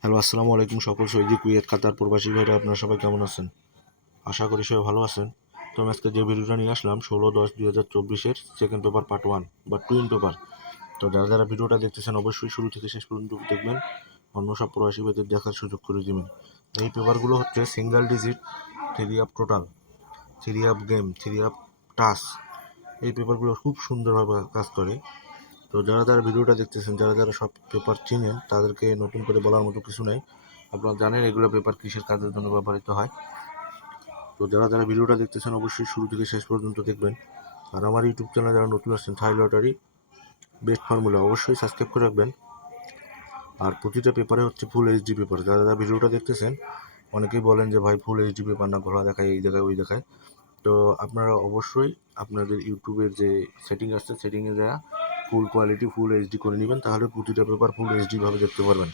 Hello, আসসালামু আলাইকুম সকল সৌদি, কুয়েত, কাতার প্রবাসী ভাইরা, আপনারা সবাই কেমন আছেন? আশা করি সবাই ভালো আছেন। তো আমি আজকে যে ভিডিওটা নিয়ে আসলাম 16/10/2024 সেকেন্ড পেপার পার্ট 1 বা টুইন পেপার। তো যারা ভিডিওটা দেখতেছেন অবশ্যই শুরু থেকে শেষ পর্যন্ত দেখবেন, অন্য সব প্রবাসী ভাইদের দেখার সুযোগ করে দিবেন। এই পেপারগুলো হচ্ছে single digit, three up total, three up game, three up task. এই পেপারগুলো খুব সুন্দরভাবে কাজ করে। তো যারা ভিডিওটা দেখতেছেন, যারা সব পেপার চিনেন, তাদেরকে নতুন করে বলার মতো কিছু নাই। আপনারা জানেন এগুলো পেপার কিসের কাজের জন্য ব্যবহৃত হয়। তো যারা ভিডিওটা দেখতেছেন অবশ্যই শুরু থেকে শেষ পর্যন্ত দেখবেন। আর আমার ইউটিউব চ্যানেলে যারা নতুন আসছেন, থাই লটারি বেস্ট ফর্মুলা, অবশ্যই সাবস্ক্রাইব করে রাখবেন। আর প্রতিটা পেপারে হচ্ছে ফুল এইচডি পেপার। যারা ভিডিওটা দেখতেছেন অনেকেই বলেন যে ভাই ফুল এইচডি পেপার না, ঘোড়া দেখায়, এই দেখায়, ওই দেখায়। তো আপনারা অবশ্যই আপনাদের ইউটিউবের যে সেটিং আছে, সেটিংয়ে যারা ফুল কোয়ালিটি ফুল এইচডি করে নেবেন, তাহলে প্রতিটা পেপার ফুল এইচডি ভাবে দেখতে পারবেন।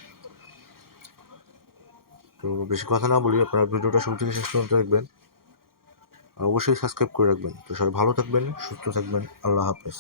তো বেশি কথা না বলি, আপনারা ভিডিওটা শুরু থেকে শেষ পর্যন্ত দেখবেন, অবশ্যই সাবস্ক্রাইব করে রাখবেন। তো সবাই ভালো থাকবেন, সুস্থ থাকবেন, আল্লাহ হাফেজ।